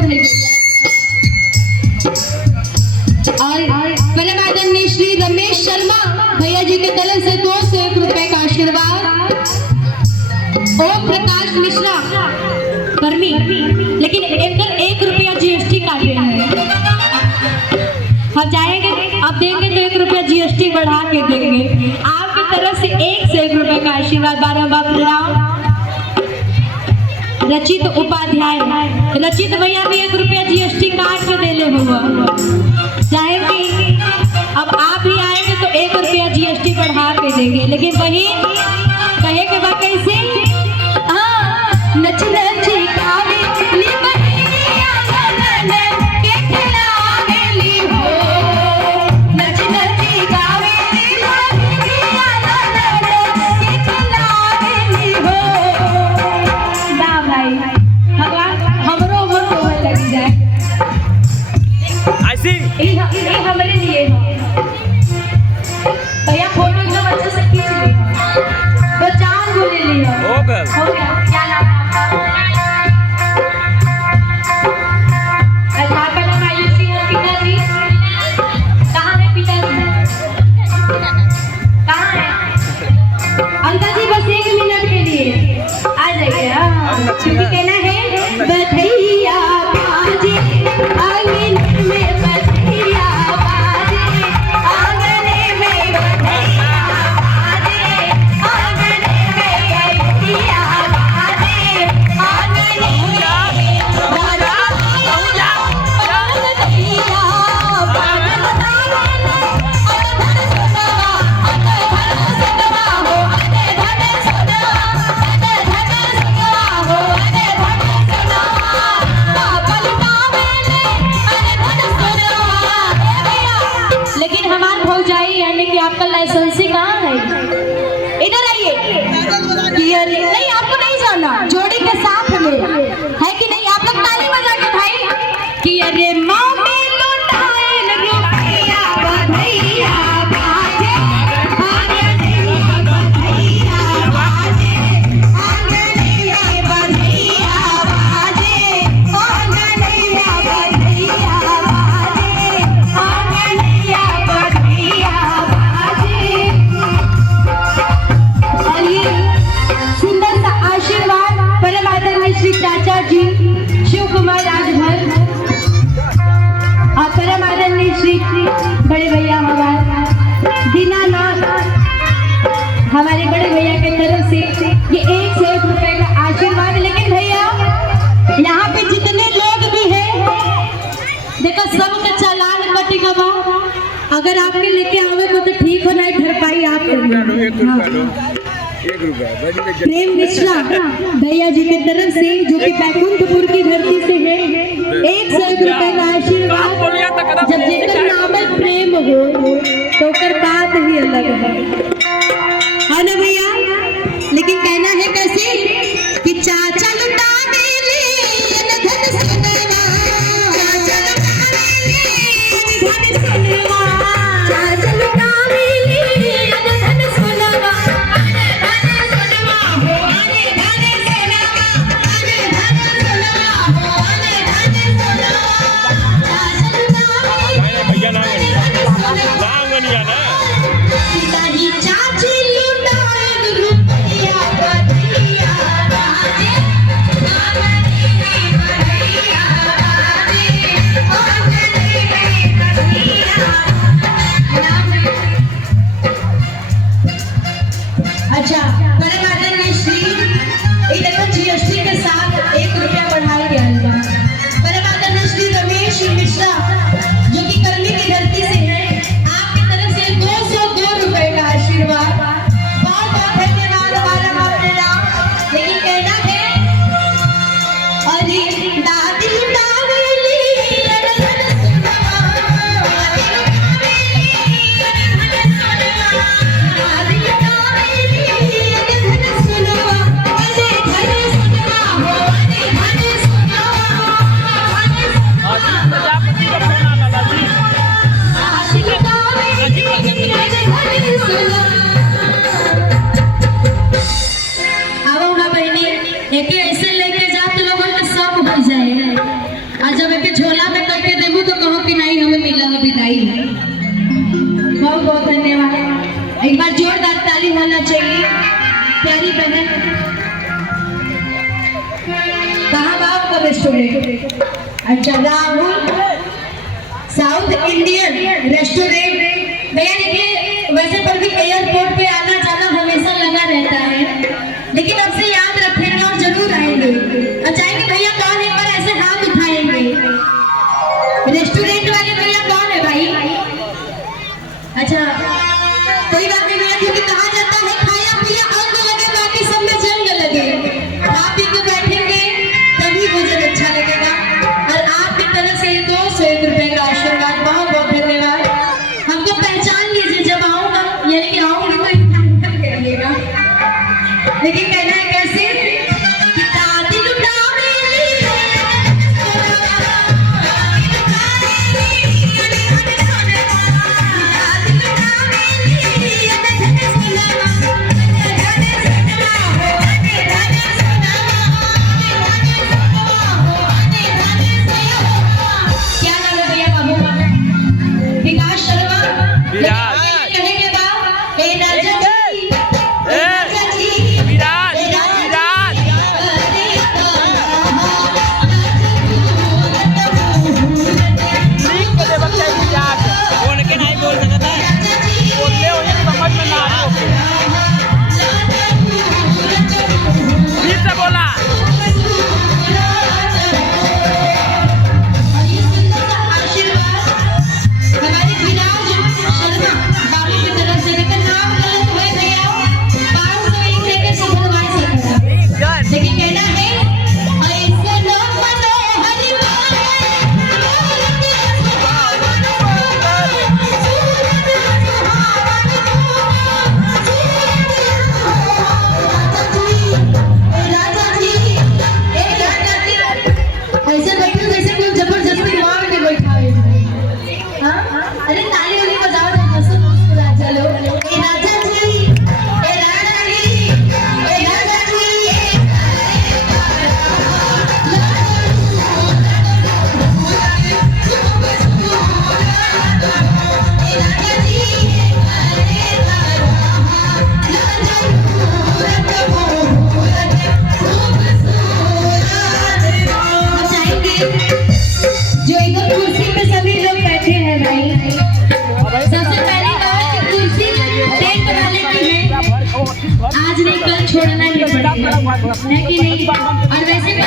जोर है और परम आदरणीय श्री रमेश शर्मा भैया जी की तरफ से 201 रुपए का आशीर्वाद। ओम प्रकाश मिश्रा कर्मी, लेकिन इनका 1 रुपया जीएसटी काटे हैं। हम जाएंगे अब देंगे तो 1 रुपया जीएसटी बढ़ा के देंगे। आपकी तरफ से 101 रुपए का आशीर्वाद। बारंबार प्रणाम। रचित उपाध्याय, रचित भैया भी 1 रुपया जीएसटी काट के देले हुआ। चाहे कि अब आप भी आएंगे तो 1 रुपया जीएसटी बढ़ा के देंगे, लेकिन वही कहे के बाद कैसे नच नच गावे ली बहिया ननन के खिलावेली हो, नच नच गावे ली बहिया ननन के खिलावेली हो। ना भाई भगवान हमरो मन लग जाए ऐसी ये हमारे लिए भैया फोटो एकदम अच्छे से खींच ली तो चांद को ले लिया। हो गया क्या नाम है आपका? आपका नाम आयुष सिंह है। पिताजी कहाँ है? पिताजी कहाँ है? अंकल जी बस 1 मिनट के लिए आ जाइए। क्योंकि कहना है बधैया बाजे आंगन में, बधैया बाजे आंगन में, बधैया बाजे आंगन में, बधैया बाजे आंगन में। लेकिन हमारे भौजाई यानी कि आपका लाइसेंसी कहाँ है? इधर आइए। नहीं आपको नहीं जाना, जोड़ी के साथ में है कि नहीं? आप लोग ताली बजा के भाई कि अरे मामी लुटाएल रुपया बधैया बाजे आंगन में, बधैया बाजे आंगन में, बधैया बाजे आंगन में, बधैया बाजे आंगन में, बधैया बाजे। और ये सुंदर सा आशीर्वाद परम आदरणीय श्री चाचा जी शिव कुमार राजभर और परम आदरणीय श्री बड़े भैया हमारे दीनानाथ हमारे बड़े भैया की तरफ से ये 101 रुपए का आशीर्वाद। लेकिन भैया यहाँ पे जितने लोग भी हैं देखो सबका चालान कटेगा बा। अगर आपके लेके आवे तो ठीक हो, नहीं भरपाई आप करिए। 1 रुपया प्रेम मिश्रा भैया जी की तरफ से जो कि बैकुंठपुर की धरती से है 101 रुपए का आशीर्वाद। जब जिनका नाम है प्रेम हो तो कर बात ही अलग है ना भैया? लेकिन कहना है कैसे कि चाचा लुटा देले धन सोनवा, चाचा लुटा देले धन सोनवा, चाचा लुटा देले धन सोनवा, भैया ना पिताजी के झोला में करके देबू तो कहो कि नहीं हमें मिला है विदाई। बहुत बहुत धन्यवाद। एक बार जोरदार ताली होना चाहिए प्यारी बहन। कहाँ बाप का रेस्टोरेंट? अच्छा, राहुल साउथ इंडियन रेस्टोरेंट। भैया देखिए, वैसे पर भी एयरपोर्ट पे आना जाना हमेशा लगा रहता है, लेकिन अब से याद रखेंगे और जरूर आएंगे। और चाहेंगे भैया कौन एक बार ऐसे हाथ उठाएंगे। रेस्टोरेंट वाले भैया कौन है भाई? अच्छा, कोई बात नहीं भैया, क्योंकि कहा जाता है खाया पिया अंग लगे बाकी सब में जंग लगे। आप पी के बैठेंगे तभी भोजन अच्छा लगेगा। और आपकी तरफ से 201 रुपए का आशीर्वाद, बहुत बहुत धन्यवाद। हमको पहचान लीजिए जब आऊंगा, यानी कि आऊंगी तो इन्फॉर्म करिएगा। लेकिन कहना है कैसे कि दादी क्या नाम है भैया बाबू का? विकास शर्मा। कहेंगे बाप ए राजा जी, ए राजा जी, विराज ए राजा बोल के नहीं बोल सकता है, बोलते हो ये समझ में ना आए। फिर से बोला हमारे विराज शर्मा बाबू की तरफ से। लेकिन नाम गलत हुए भैया, 501 लेके सुधरवा सकता, लेकिन कहना है ऐसे लोग मनोहर राजा जी, एक राजा जी ऐसे बैठो जैसे कोई जबरदस्ती मार के बैठा है। हाँ, अरे ताली वाली बजाओ तो हंसो मुस्कुरा चलो। ए राजा जी, ए राजा जी, ए राजा जी, जो इधर कुर्सी पे सभी लोग बैठे हैं भाई, सबसे पहले बात कि कुर्सी टेंट वाले की है, आज नहीं कल छोड़ना ही पड़ेगा, है कि नहीं? और वैसे भी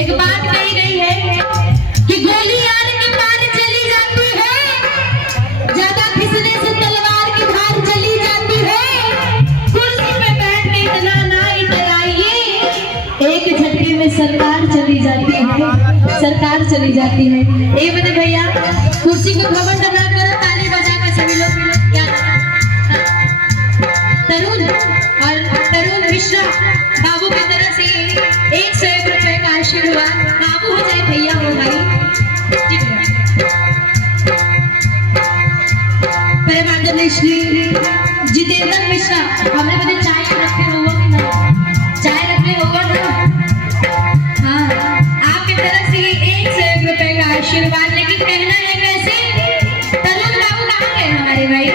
एक बात कही गई है कि गोली यार के पार चली जाती है, ज्यादा खिसने से तलवार की धार चली जाती है। कुर्सी पे बैठ के इतना ना इतराइए, एक झटके में सरकार चली जाती है, सरकार चली जाती है। ये बता भैया, कुर्सी को घमंड ना करो, ताली बजा के सभी लोग। क्या तरुण और तरुण मिश्रा बाबू की तरफ से 101 रुपए का आशीर्वाद। बाबू हो जाए भैया हो भाई। जी भैया। परमादरणीय श्री जितेंद्र मिश्रा, हमने बता चाय रखे होगा कि नहीं? चाय रखे होगा ना? हाँ, आपकी तरफ से 101 रुपए का आशीर्वाद। लेकिन कहना है कैसे? तरुण बाबू कहाँ गए हमारे भाई?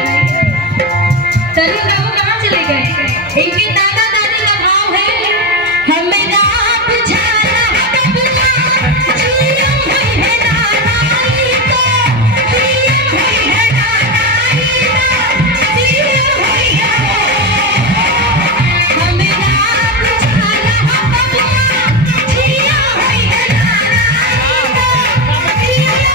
तरुण बाबू कहाँ चले गए? इनके दादा दादी का भाव है, हमें रात जाना है बुला, जिया हुई है नानाई को, जिया हुई है नानाई को, जिया हुई है, हमें रात जाना है बुला, जिया हुई है नानाई को, जिया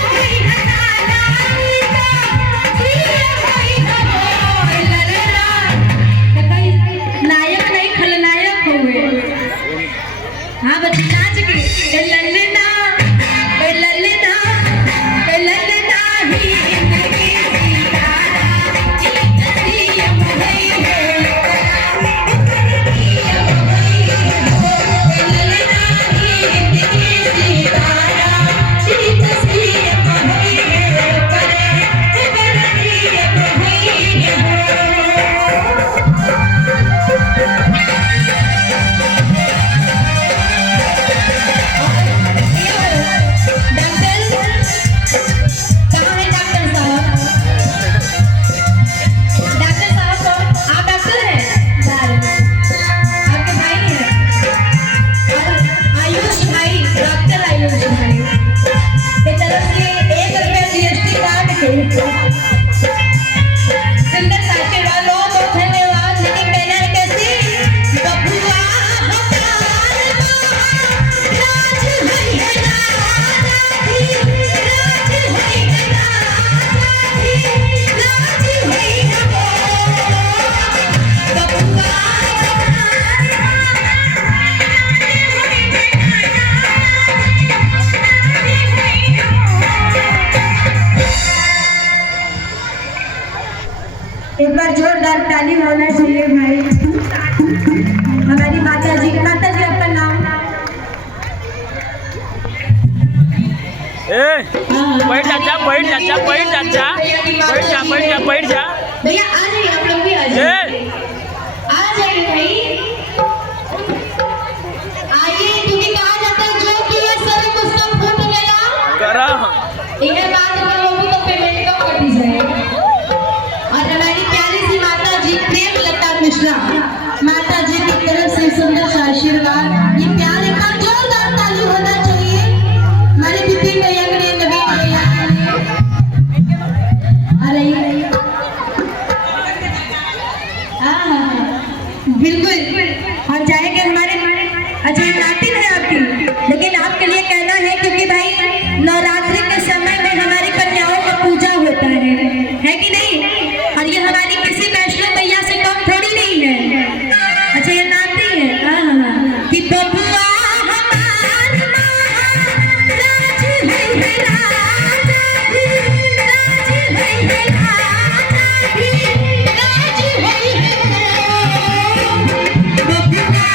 ताली होना चाहिए भाई। हमारी माता जी आपका नाम? बैठ जा बैठ जा बैठ जा बैठ जा बैठ जा बैठ जा भैया आ जाइए, आप लोग भी आ जाइए, आ जाइए भाई, आइए। क्योंकि कहा जाता है जो किए सभी उसका फूट गया गरम इन्हें बात कर लोगों तो पेमेंट कम कर दी जाए। और हमारी प्यारी सी माता जी प्रेम लता मिश्रा माता जी की तरफ से सुंदर सा आशीर्वाद, ये प्यार का जोरदार ताली होना चाहिए हमारे बिपिन भैया के लिए, नवीन भैया के लिए। अरे बिल्कुल हम चाहेंगे हमारे अच्छा नातिन है आपकी, लेकिन आपके लिए कहना है क्योंकि भाई नवरात्रि के समय में हमारी कन्याओं का पूजा होता है कि नहीं? और ये हमारी किसी वैष्णव मैया से कम थोड़ी नहीं है। अच्छा ये नाती है कि बबुआ हमार महाराज है राजा भी, राज है राजा भी, राज है बबुआ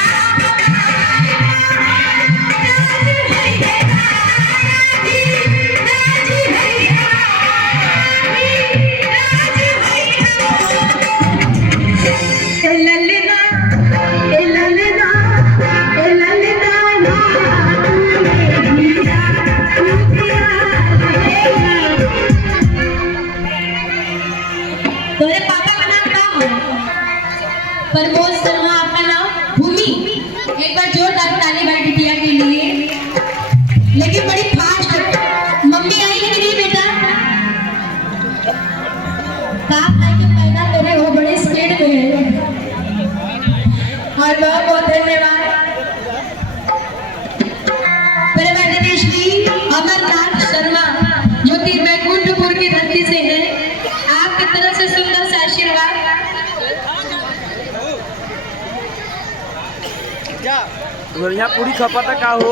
तुम्हारे पापा का नाम क्या है? प्रमोद शर्मा, आपका नाम भूमि। एक बार जोरदार ताली भाई बिटिया के लिए। लेकिन बड़ी फास्ट मम्मी आई है कि नहीं बेटा? कहा भाई जो पैदा करे वो बड़े स्पीड में है। और बहुत बहुत धन्यवाद मेरे बेटे श्री अमरनाथ शर्मा जो कि बैकुंठपुर की धरती से है, आपकी तरफ से सुंदर सा आशीर्वाद। बढ़िया पूरी खपत का हो।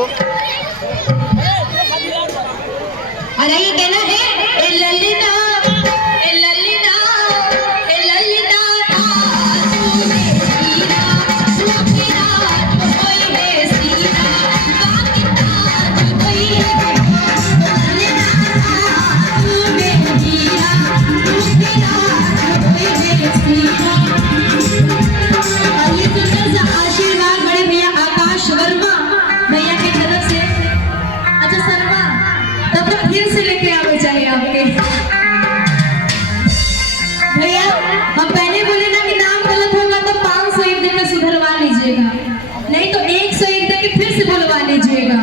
अरे ये कहना है ए ललिता ए ललिता ए ललिता तूने सीरा लकीरा कोई है सीरा बाकिता कोई है ललिता तूने सीरा लकीरा कोई है सीरा। और ये सुंदर सा आशीर्वाद बड़े भैया आकाश वर्मा भैया की तरफ से। अच्छा शर्मा तब तक फिर से लेके आवे चाहिए आपके भैया। हम पहले बोले ना कि नाम गलत होगा तो 501 देकर सुधरवा लीजिएगा, नहीं तो 101 देकर फिर से बुलवा लीजिएगा।